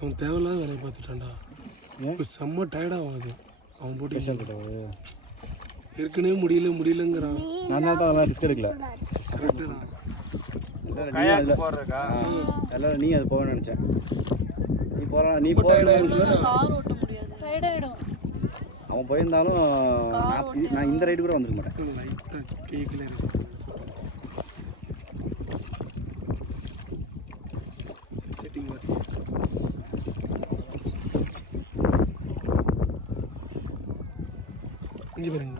அவன் தேவையில்லாத வேலையை பார்த்துட்டான்டா. இப்போ செம்ம டயர்டாகும் அது. அவன் போட்டு ஏற்கனவே முடியலங்கிறான். நான் தான் அதெல்லாம் ரிஸ்க் எடுக்கல. கரெக்டு தான். எல்லாம் நீ அது போக நினச்சேன். நீ போகலாம். நீ அவன் போயிருந்தாலும் நான் இந்த ரைடு கூட வந்துருக்க மாட்டேன். லைட்டாக கேக்கில் செட்டிங் பார்த்து இங்கே பாருங்க.